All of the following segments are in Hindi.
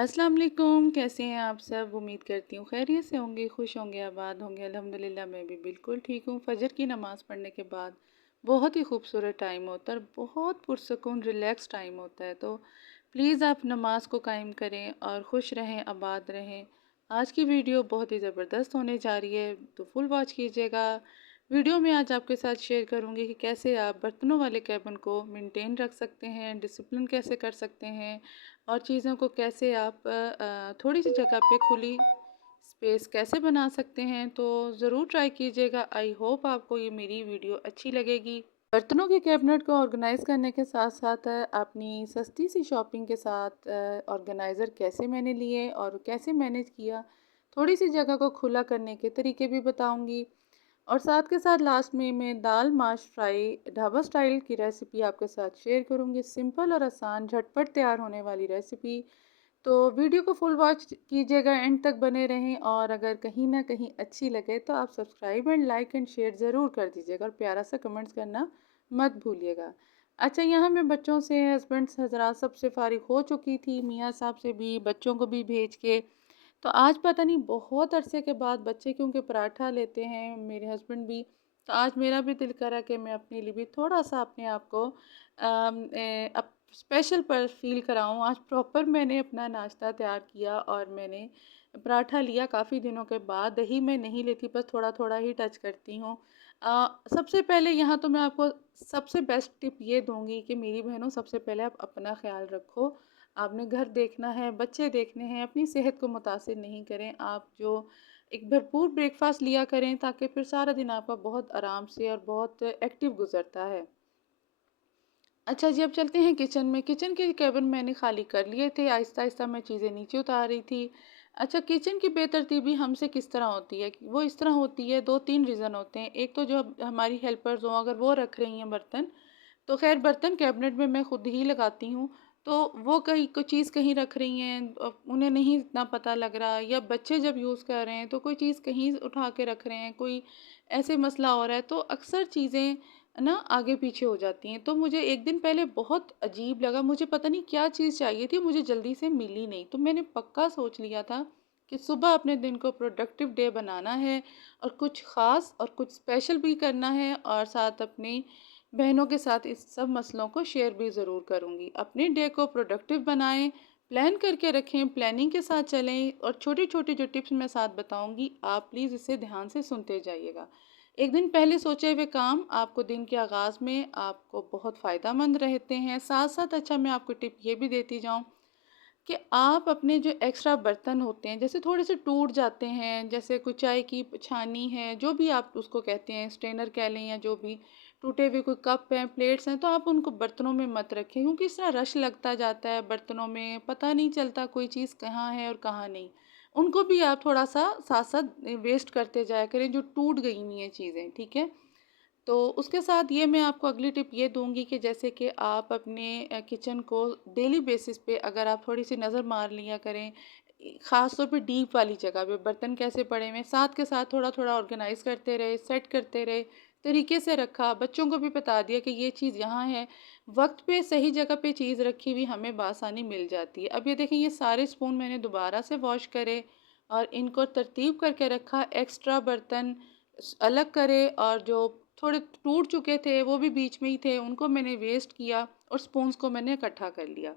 अस्सलाम वालेकुम। कैसे हैं आप सब? उम्मीद करती हूँ खैरियत से होंगे, खुश होंगे, आबाद होंगे। अल्हम्दुलिल्लाह मैं भी बिल्कुल ठीक हूँ। फ़जर की नमाज़ पढ़ने के बाद बहुत ही खूबसूरत टाइम होता है और बहुत पुरसुकून रिलैक्स टाइम होता है। तो प्लीज़ आप नमाज को कायम करें और खुश रहें, आबाद रहें। आज की वीडियो बहुत ही ज़बरदस्त होने जा रही है, तो फुल वॉच कीजिएगा। वीडियो में आज आपके साथ शेयर करूँगी कि कैसे आप बर्तनों वाले केबिन को मेंटेन रख सकते हैं, डिसिप्लिन कैसे कर सकते हैं और चीज़ों को कैसे आप थोड़ी सी जगह पे खुली स्पेस कैसे बना सकते हैं। तो ज़रूर ट्राई कीजिएगा। आई होप आपको ये मेरी वीडियो अच्छी लगेगी। बर्तनों के कैबिनेट को ऑर्गेनाइज़ करने के साथ साथ अपनी सस्ती सी शॉपिंग के साथ ऑर्गेनाइज़र कैसे मैंने लिए और कैसे मैनेज किया, थोड़ी सी जगह को खुला करने के तरीके भी बताऊंगी। और साथ के साथ लास्ट में मैं दाल माश फ्राई ढाबा स्टाइल की रेसिपी आपके साथ शेयर करूंगी। सिंपल और आसान झटपट तैयार होने वाली रेसिपी। तो वीडियो को फुल वॉच कीजिएगा, एंड तक बने रहें। और अगर कहीं ना कहीं अच्छी लगे तो आप subscribe and like and share ज़रूर कर दीजिएगा और प्यारा सा कमेंट्स करना मत भूलिएगा। अच्छा, यहाँ मैं बच्चों से, हस्बैंड हजरात सबसे फारिग हो चुकी थी, मियाँ साहब से भी, बच्चों को भी भेज के। तो आज पता नहीं बहुत अरसे के बाद बच्चे क्योंकि पराठा लेते हैं, मेरे हस्बैंड भी, तो आज मेरा भी दिल करा कि मैं अपने लिए भी थोड़ा सा अपने आप को अप स्पेशल पर फील कराऊं। आज प्रॉपर मैंने अपना नाश्ता तैयार किया और मैंने पराठा लिया काफ़ी दिनों के बाद। दही मैं नहीं लेती, बस थोड़ा थोड़ा ही टच करती हूँ। सबसे पहले यहाँ तो मैं आपको सबसे बेस्ट टिप ये दूंगी कि मेरी बहनों, सबसे पहले आप अपना ख्याल रखो। आपने घर देखना है, बच्चे देखने हैं, अपनी सेहत को मुतासिर नहीं करें। आप जो एक भरपूर ब्रेकफास्ट लिया करें ताकि फिर सारा दिन आपका बहुत आराम से और बहुत एक्टिव गुजरता है। अच्छा जी, अब चलते हैं किचन में। किचन के केबिन मैंने खाली कर लिए थे, आहिस्ता आहिस्ता मैं चीज़ें नीचे उतार रही थी। अच्छा, किचन की बेतरतीबी हमसे किस तरह होती है? वो इस तरह होती है, दो तीन रीज़न होते हैं। एक तो जो हमारी हेल्पर्स हों, अगर वो रख रही हैं बर्तन, तो ख़ैर बर्तन कैबिनेट में मैं खुद ही लगाती हूँ। तो वो कहीं कोई चीज़ कहीं रख रही हैं, उन्हें नहीं इतना पता लग रहा, या बच्चे जब यूज़ कर रहे हैं तो कोई चीज़ कहीं उठा के रख रहे हैं, कोई ऐसे मसला हो रहा है, तो अक्सर चीज़ें ना आगे पीछे हो जाती हैं। तो मुझे एक दिन पहले बहुत अजीब लगा, मुझे पता नहीं क्या चीज़ चाहिए थी, मुझे जल्दी से मिली नहीं। तो मैंने पक्का सोच लिया था कि सुबह अपने दिन को प्रोडक्टिव डे बनाना है और कुछ ख़ास और कुछ स्पेशल भी करना है, और साथ अपनी बहनों के साथ इस सब मसलों को शेयर भी ज़रूर करूँगी। अपने डे को प्रोडक्टिव बनाएं, प्लान करके रखें, प्लानिंग के साथ चलें, और छोटी छोटी जो टिप्स मैं साथ बताऊँगी, आप प्लीज़ इसे ध्यान से सुनते जाइएगा। एक दिन पहले सोचे हुए काम आपको दिन के आगाज़ में आपको बहुत फ़ायदा मंद रहते हैं। साथ साथ अच्छा, मैं आपको टिप ये भी देती जाऊँ कि आप अपने जो एक्स्ट्रा बर्तन होते हैं, जैसे थोड़े से टूट जाते हैं, जैसे कोई चाय की छानी है, जो भी आप उसको कहते हैं, स्ट्रेनर कह लें, या जो भी टूटे हुए कोई कप हैं, प्लेट्स हैं, तो आप उनको बर्तनों में मत रखें, क्योंकि इस तरह रश लगता जाता है बर्तनों में, पता नहीं चलता कोई चीज़ कहाँ है और कहाँ नहीं। उनको भी आप थोड़ा सा साथ साथ वेस्ट करते जाया करें, जो टूट गई हुई हैं चीज़ें, ठीक है। तो उसके साथ ये मैं आपको अगली टिप ये दूंगी कि जैसे कि आप अपने किचन को डेली बेसिस पे अगर आप थोड़ी सी नज़र मार लिया करें, ख़ास तौर पे डीप वाली जगह पे बर्तन कैसे पड़े हुए हैं, साथ के साथ थोड़ा थोड़ा ऑर्गेनाइज करते रहे, सेट करते रहे, तरीके से रखा, बच्चों को भी बता दिया कि ये चीज़ यहाँ है, वक्त पे सही जगह पे चीज़ रखी हुई हमें बासानी मिल जाती है। अब ये देखें, ये सारे स्पून मैंने दोबारा से वॉश करे और इनको तरतीब करके रखा। एक्स्ट्रा बर्तन अलग करे, और जो थोड़े टूट चुके थे वो भी बीच में ही थे, उनको मैंने वेस्ट किया और स्पून्स को मैंने इकट्ठा कर लिया।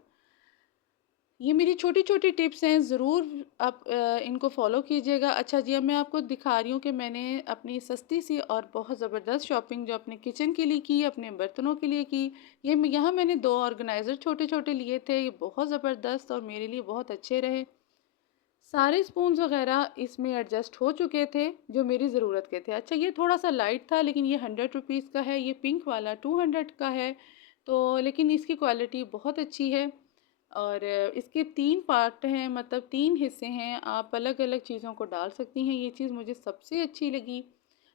ये मेरी छोटी छोटी टिप्स हैं, ज़रूर आप इनको फॉलो कीजिएगा। अच्छा जी, अब मैं आपको दिखा रही हूँ कि मैंने अपनी सस्ती सी और बहुत ज़बरदस्त शॉपिंग जो अपने किचन के लिए की, अपने बर्तनों के लिए की। यहाँ मैंने दो ऑर्गेनाइज़र छोटे छोटे लिए थे, ये बहुत ज़बरदस्त और मेरे लिए बहुत अच्छे रहे। सारे स्पून्स वगैरह इसमें एडजस्ट हो चुके थे जो मेरी ज़रूरत के थे। अच्छा, ये थोड़ा सा लाइट था, लेकिन ये 100 रुपीज़ का है, ये पिंक वाला 200 का है। तो लेकिन इसकी क्वालिटी बहुत अच्छी है। और इसके तीन पार्ट हैं, मतलब तीन हिस्से हैं, आप अलग अलग चीज़ों को डाल सकती हैं। ये चीज़ मुझे सबसे अच्छी लगी।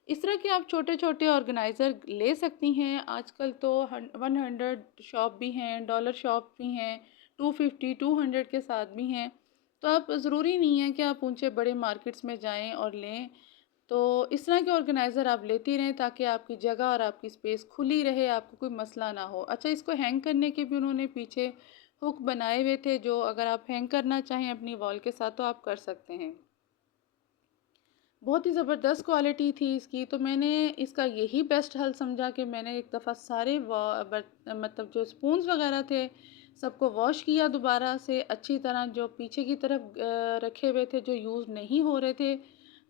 इस तरह के आप छोटे छोटे ऑर्गेनाइज़र ले सकती हैं। आजकल तो 100 शॉप भी हैं, डॉलर शॉप भी हैं, 250 200 के साथ भी हैं। तो आप, ज़रूरी नहीं है कि आप ऊंचे बड़े मार्केट्स में जाएं और लें। तो इस तरह के ऑर्गेनाइज़र आप लेती रहें ताकि आपकी जगह और आपकी स्पेस खुली रहे, आपको कोई मसला ना हो। अच्छा, इसको हैंग करने के भी उन्होंने पीछे हुक बनाए हुए थे, जो अगर आप हैंग करना चाहें अपनी वॉल के साथ तो आप कर सकते हैं। बहुत ही ज़बरदस्त क्वालिटी थी इसकी, तो मैंने इसका यही बेस्ट हल समझा कि मैंने एक दफ़ा सारे मतलब जो स्पून्स वग़ैरह थे, सबको वॉश किया दोबारा से अच्छी तरह। जो पीछे की तरफ रखे हुए थे, जो यूज़ नहीं हो रहे थे,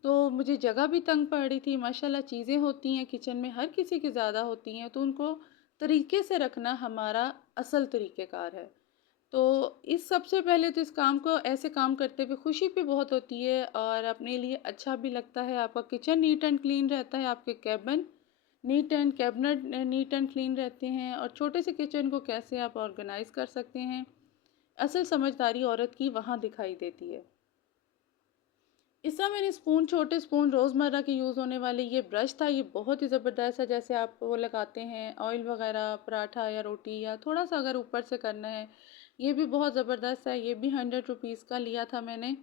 तो मुझे जगह भी तंग पड़ रही थी। माशाल्लाह चीज़ें होती हैं किचन में, हर किसी की ज़्यादा होती हैं, तो उनको तरीके से रखना हमारा असल तरीक़ेकार है। तो इस सबसे पहले तो इस काम को ऐसे काम करते हुए खुशी भी बहुत होती है और अपने लिए अच्छा भी लगता है। आपका किचन नीट एंड क्लीन रहता है, आपके cabin neat and cabinet neat and clean रहते हैं, और छोटे से किचन को कैसे आप ऑर्गेनाइज कर सकते हैं, असल समझदारी औरत की वहाँ दिखाई देती है। इस तरह मैंने स्पून, छोटे स्पून, रोज़मर्रा के यूज़ होने वाले, ये ब्रश था, ये बहुत ही ज़बरदस्त है। जैसे आप वो लगाते हैं ऑयल वगैरह पराठा या रोटी, या थोड़ा सा अगर ऊपर से करना है, ये भी बहुत ज़बरदस्त है। ये भी 100 रुपीज़ का लिया था मैंने।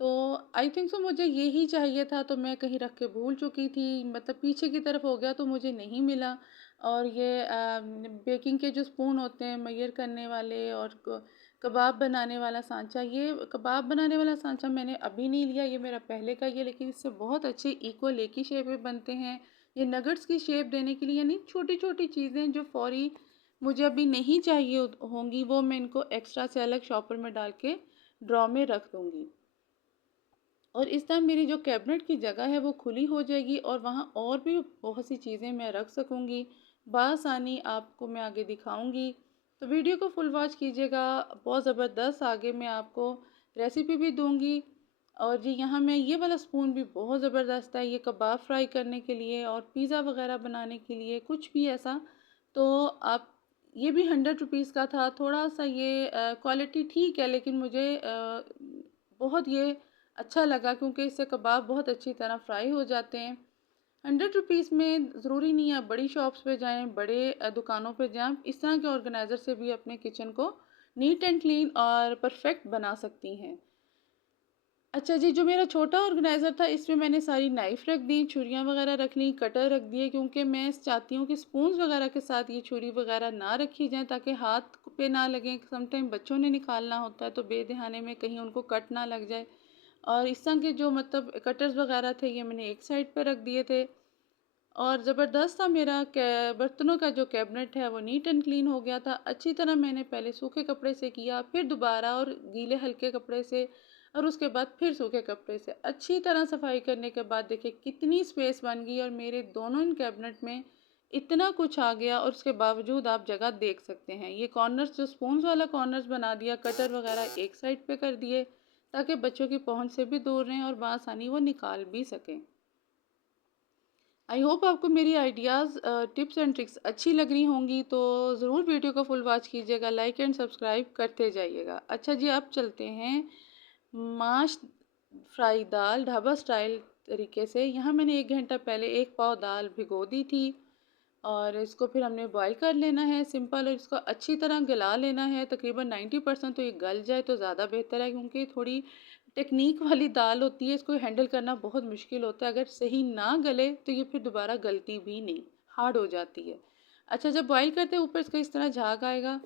तो आई थिंक सो मुझे यही चाहिए था, तो मैं कहीं रख के भूल चुकी थी, मतलब पीछे की तरफ हो गया तो मुझे नहीं मिला। और ये बेकिंग के जो स्पून होते हैं मेजर करने वाले, और कबाब बनाने वाला सांचा, ये कबाब बनाने वाला सांचा मैंने अभी नहीं लिया, ये मेरा पहले का ही है, लेकिन इससे बहुत अच्छे इक्वल एक ही शेप में बनते हैं। ये नगेट्स की शेप देने के लिए, यानी छोटी छोटी चीज़ें जो फौरी मुझे अभी नहीं चाहिए होंगी, वो मैं इनको एक्स्ट्रा से अलग शॉपर में डाल के ड्रॉ में रख दूँगी। और इस तरह मेरी जो कैबिनेट की जगह है वो खुली हो जाएगी, और वहाँ और भी बहुत सी चीज़ें मैं रख सकूँगी। बआसानी आपको मैं आगे दिखाऊँगी। तो वीडियो को फुल वॉच कीजिएगा, बहुत ज़बरदस्त आगे मैं आपको रेसिपी भी दूँगी। और जी यहाँ मैं ये वाला स्पून भी बहुत ज़बरदस्त है, ये कबाब फ्राई करने के लिए और पिज़्ज़ा वग़ैरह बनाने के लिए, कुछ भी ऐसा। तो आप, ये भी 100 रुपीज़ का था। थोड़ा सा ये क्वालिटी ठीक है, लेकिन मुझे बहुत ये अच्छा लगा, क्योंकि इससे कबाब बहुत अच्छी तरह फ्राई हो जाते हैं। 100 रुपीज़ में ज़रूरी नहीं है आप बड़ी शॉप्स पे जाएँ, बड़े दुकानों पे जाएँ, आप इस तरह के ऑर्गेनाइज़र से भी अपने किचन को नीट एंड क्लीन और परफेक्ट बना सकती हैं। अच्छा जी, जो मेरा छोटा ऑर्गेनाइज़र था, इसमें मैंने सारी नाइफ़ रख दी, छुरियाँ वग़ैरह रख ली, कटर रख दिए, क्योंकि मैं चाहती हूँ कि स्पून्स वग़ैरह के साथ ये छुरी वग़ैरह ना रखी जाएँ, ताकि हाथ पे ना लगें। समटाइम बच्चों ने निकालना होता है, तो बेध्यानी में कहीं उनको कट ना लग जाए। और इस तरह के जो मतलब कटर्स वग़ैरह थे, ये मैंने एक साइड पे रख दिए थे। और ज़बरदस्त था मेरा बर्तनों का जो कैबिनेट है वो नीट एंड क्लीन हो गया था। अच्छी तरह मैंने पहले सूखे कपड़े से किया, फिर दोबारा और गीले हल्के कपड़े से, और उसके बाद फिर सूखे कपड़े से अच्छी तरह सफाई करने के बाद देखिए कितनी स्पेस बन गई, और मेरे दोनों इन कैबिनेट में इतना कुछ आ गया, और उसके बावजूद आप जगह देख सकते हैं। ये कॉर्नर्स, जो स्पून्स वाला कॉर्नर्स बना दिया, कटर वगैरह एक साइड पे कर दिए, ताकि बच्चों की पहुंच से भी दूर रहें और बआसानी वो निकाल भी सकें। आई होप आपको मेरी आइडियाज़, टिप्स एंड ट्रिक्स अच्छी लग रही होंगी, तो ज़रूर वीडियो को फुल वॉच कीजिएगा, लाइक एंड सब्सक्राइब करते जाइएगा। अच्छा जी, अब चलते हैं माश फ्राई दाल ढाबा स्टाइल तरीके से। यहाँ मैंने 1 घंटा पहले 1 पाव दाल भिगो दी थी, और इसको फिर हमने बॉईल कर लेना है सिंपल, और इसको अच्छी तरह गला लेना है। तकरीबन 90% तो ये गल जाए तो ज़्यादा बेहतर है, क्योंकि थोड़ी टेक्निक वाली दाल होती है, इसको हैंडल करना बहुत मुश्किल होता है। अगर सही ना गले तो ये फिर दोबारा गलती भी नहीं, हार्ड हो जाती है। अच्छा, जब बॉईल करते हैं ऊपर इसका इस तरह झाग आएगा,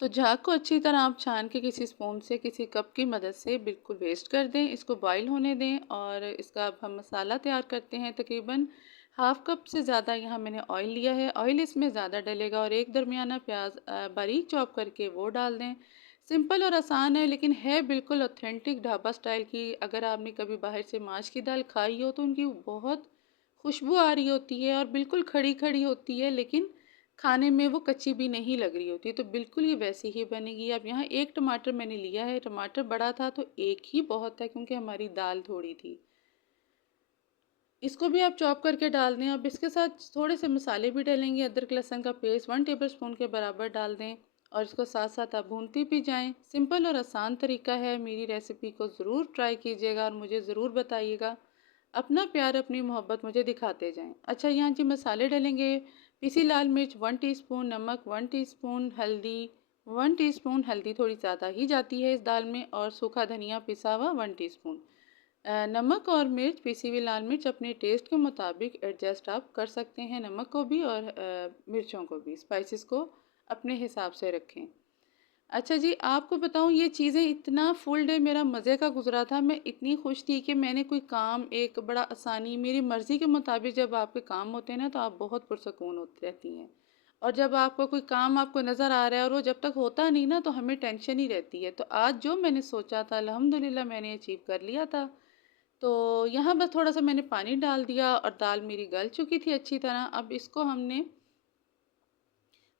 तो झाग को अच्छी तरह आप छान के किसी स्पून से, किसी कप की मदद से बिल्कुल वेस्ट कर दें, इसको बॉईल होने दें। और इसका अब हम मसाला तैयार करते हैं। तकरीबन हाफ कप से ज़्यादा यहाँ मैंने ऑयल लिया है, ऑयल इसमें ज़्यादा डलेगा, और एक दरमियाना प्याज बारीक चॉप करके वो डाल दें। सिंपल और आसान है, लेकिन है बिल्कुल ऑथेंटिक ढाबा स्टाइल की। अगर आपने कभी बाहर से माश की दाल खाई हो, तो उनकी बहुत खुशबू आ रही होती है, और बिल्कुल खड़ी खड़ी होती है, लेकिन खाने में वो कच्ची भी नहीं लग रही होती, तो बिल्कुल ये वैसी ही बनेगी। अब यहाँ एक टमाटर मैंने लिया है, टमाटर बड़ा था तो एक ही बहुत है, क्योंकि हमारी दाल थोड़ी थी। इसको भी आप चॉप करके डाल दें। अब इसके साथ थोड़े से मसाले भी डालेंगे। अदरक लहसुन का पेस्ट 1 टेबल स्पून के बराबर डाल दें, और इसको साथ साथ आप भूनती भी जाएं। सिंपल और आसान तरीका है। मेरी रेसिपी को ज़रूर ट्राई कीजिएगा, और मुझे ज़रूर बताइएगा। अपना प्यार, अपनी मोहब्बत मुझे दिखाते जाएं। अच्छा, यहाँ जी मसाले डालेंगे। पिसी लाल मिर्च 1 टीस्पून, नमक 1 टीस्पून, हल्दी 1 टीस्पून, हल्दी थोड़ी ज़्यादा ही जाती है इस दाल में, और सूखा धनिया पिसा हुआ 1 टीस्पून। नमक और मिर्च, पिसी हुई लाल मिर्च अपने टेस्ट के मुताबिक एडजस्ट आप कर सकते हैं, नमक को भी और मिर्चों को भी, स्पाइसेस को अपने हिसाब से रखें। अच्छा जी, आपको बताऊँ ये चीज़ें इतना फुल डे मेरा मज़े का गुज़रा था, मैं इतनी खुश थी कि मैंने कोई काम एक बड़ा आसानी मेरी मर्ज़ी के मुताबिक जब आपके काम होते हैं ना तो आप बहुत पुरसकून होती रहती हैं। और जब आपका कोई काम आपको नज़र आ रहा है और वो जब तक होता नहीं ना तो हमें टेंशन ही रहती है। तो आज जो मैंने सोचा था अल्हम्दुलिल्लाह मैंने अचीव कर लिया था। तो यहाँ बस थोड़ा-सा मैंने पानी डाल दिया और दाल मेरी गल चुकी थी अच्छी तरह। अब इसको हमने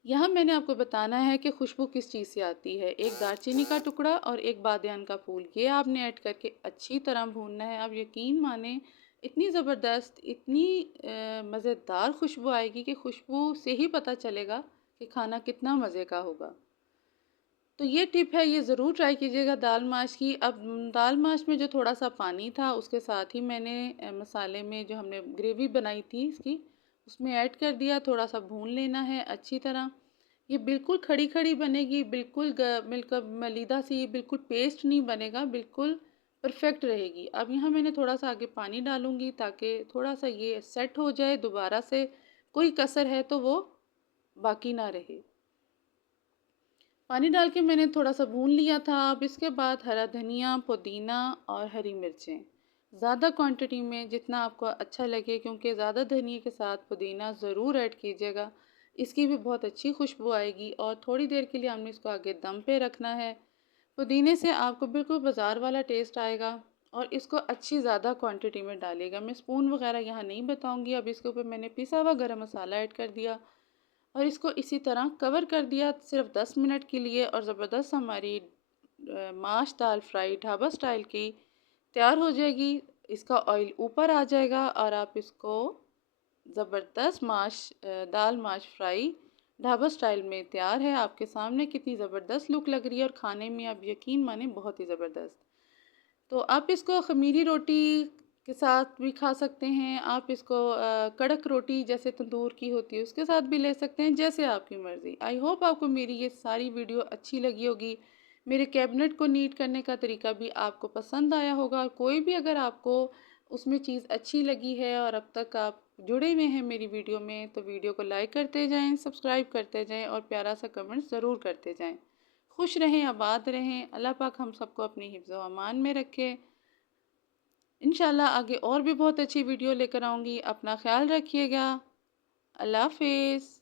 यहाँ मैंने आपको बताना है कि खुशबू किस चीज़ से आती है। एक दालचीनी का टुकड़ा और एक बादियान का फूल, ये आपने ऐड करके अच्छी तरह भूनना है। आप यकीन माने इतनी ज़बरदस्त, इतनी मज़ेदार खुशबू आएगी कि खुशबू से ही पता चलेगा कि खाना कितना मज़े का होगा। तो ये टिप है, ये ज़रूर ट्राई कीजिएगा दाल माश की। अब दाल माश में जो थोड़ा-सा पानी था उसके साथ ही मैंने मसाले में जो हमने ग्रेवी बनाई थी इसकी, उसमें ऐड कर दिया, थोड़ा-सा भून लेना है अच्छी तरह। ये बिल्कुल खड़ी-खड़ी बनेगी, बिल्कुल मिलकर मलीदा सी, बिल्कुल पेस्ट नहीं बनेगा, बिल्कुल परफेक्ट रहेगी। अब यहाँ मैंने थोड़ा-सा आगे पानी डालूँगी ताकि थोड़ा-सा ये सेट हो जाए दोबारा से, कोई कसर है तो वो बाकी ना रहे। पानी डाल के मैंने थोड़ा-सा भून लिया था। अब इसके बाद हरा धनिया, पुदीना और हरी मिर्चें, ज़्यादा क्वांटिटी में जितना आपको अच्छा लगे, क्योंकि ज़्यादा धनिया के साथ पुदीना ज़रूर ऐड कीजिएगा। इसकी भी बहुत अच्छी खुशबू आएगी और थोड़ी देर के लिए हमने इसको आगे दम पे रखना है। पुदीने से आपको बिल्कुल बाज़ार वाला टेस्ट आएगा और इसको अच्छी ज़्यादा क्वांटिटी में डालिएगा। मैं स्पून वगैरह यहाँ नहीं बताऊँगी। अब इसके ऊपर मैंने पिसा हुआ गरम मसाला ऐड कर दिया और इसको इसी तरह कवर कर दिया सिर्फ 10 मिनट के लिए और ज़बरदस्त हमारी माश दाल फ्राई ढाबा स्टाइल की तैयार हो जाएगी। इसका ऑयल ऊपर आ जाएगा और आप इसको ज़बरदस्त दाल माश फ्राई ढाबा स्टाइल में तैयार है आपके सामने। कितनी ज़बरदस्त लुक लग रही है और खाने में आप यकीन माने बहुत ही ज़बरदस्त। तो आप इसको ख़मीरी रोटी के साथ भी खा सकते हैं। आप इसको कड़क रोटी जैसे तंदूर की होती है उसके साथ भी ले सकते हैं, जैसे आपकी मर्ज़ी। आई होप आपको मेरी ये सारी वीडियो अच्छी लगी होगी। मेरे कैबिनेट को नीट करने का तरीका भी आपको पसंद आया होगा। और कोई भी अगर आपको उसमें चीज़ अच्छी लगी है और अब तक आप जुड़े हुए हैं मेरी वीडियो में, तो वीडियो को लाइक करते जाएँ, सब्सक्राइब करते जाएँ और प्यारा सा कमेंट ज़रूर करते जाएँ। खुश रहें, आबाद रहें। अल्लाह पाक हम सबको अपनी हिफ्ज़ व अमान में रखे। इंशाल्लाह आगे और भी बहुत अच्छी वीडियो लेकर आऊँगी। अपना ख़्याल रखिएगा। अल्लाह हाफ़िज़।